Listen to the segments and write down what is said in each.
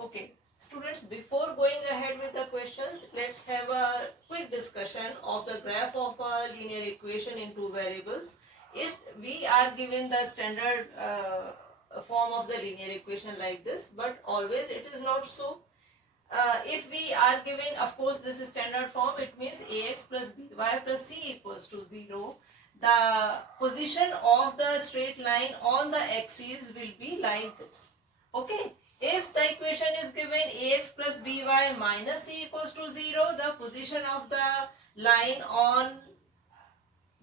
Okay, students, before going ahead with the questions, let's have a quick discussion of the graph of a linear equation in two variables. If we are given the standard form of the linear equation like this, but always it is not so. If we are given, of course, this is standard form, it means ax plus by plus c equals to 0. The position of the straight line on the axis will be like this. Okay. If the equation is given ax plus by minus c equals to 0, the position of the line on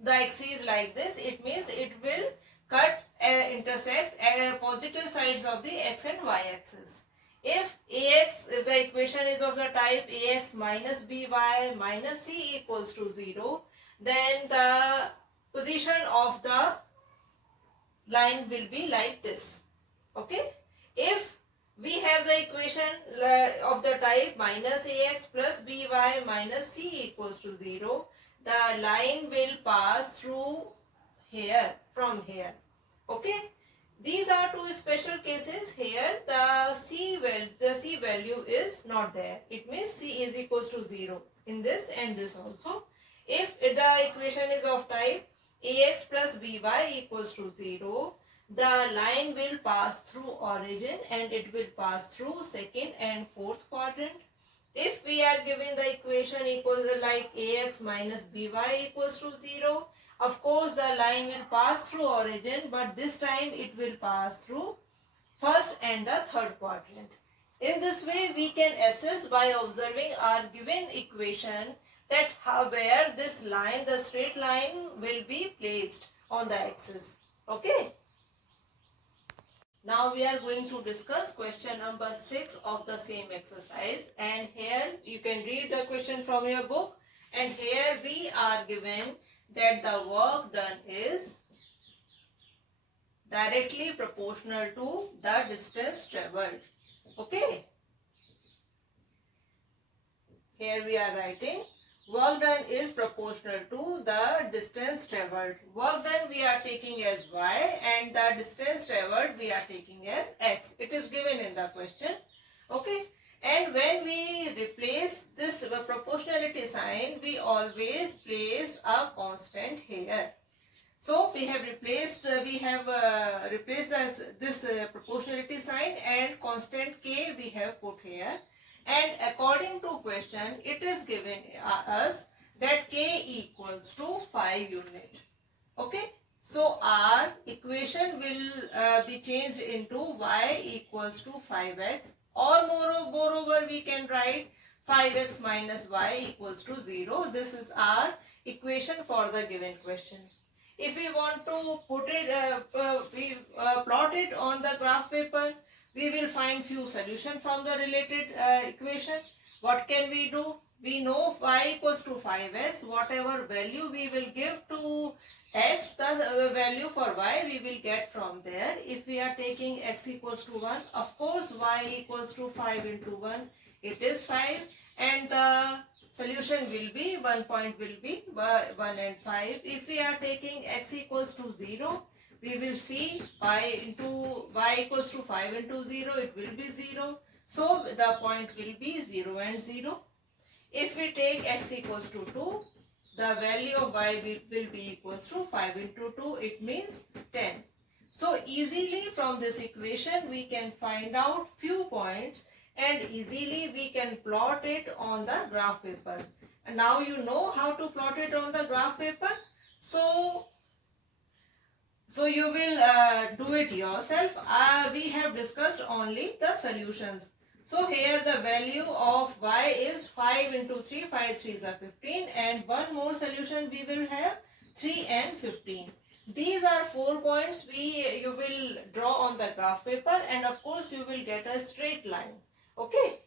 the axis like this, it means it will intersect positive sides of the x and y axis. If the equation is of the type ax minus by minus c equals to 0, then the position of the line will be like this. Okay. If we have the equation of the type minus ax plus by minus c equals to 0, the line will pass through here, from here. Okay. These are two special cases. Here the c value is not there. It means c is equals to 0 in this and this also. If the equation is of type ax plus by equals to 0, the line will pass through origin and it will pass through second and fourth quadrant. If we are given the equation equals like ax minus by equals to 0, of course the line will pass through origin, but this time it will pass through first and the third quadrant. In this way we can assess by observing our given equation that where this line, the straight line, will be placed on the axis. Okay. Now we are going to discuss question number 6 of the same exercise, and here you can read the question from your book, and here we are given that the work done is directly proportional to the distance travelled. Okay. Here we are writing work done is proportional to the distance travelled. Work done we are taking as y and the distance travelled we are taking as x. It is given in the question. Okay. And when we replace this proportionality sign, we always place a constant here. So we have replaced this proportionality sign, and constant k we have put here. And according to question, it is given us that k equals to 5 unit. Okay. So our equation will be changed into y equals to 5x, or moreover we can write 5x minus y equals to 0. This is our equation for the given question. If we want to put it, plot it on the graph paper, we will find few solutions from the related equation. What can we do? We know y equals to 5x. Whatever value we will give to x, the value for y we will get from there. If we are taking x equals to 1, of course y equals to 5 into 1, it is 5, and the solution will be, 1 point will be 1 and 5. If we are taking x equals to 0, we will see y equals to 5 into 0, it will be 0. So the point will be 0 and 0. If we take x equals to 2, the value of y will be equals to 5 into 2, it means 10. So easily from this equation we can find out few points, and easily we can plot it on the graph paper. And now you know how to plot it on the graph paper. So you will do it yourself. We have discussed only the solutions. So here the value of y is 5 into 3, 5 3s are 15, and one more solution we will have 3 and 15. These are 4 points you will draw on the graph paper, and of course you will get a straight line. Okay.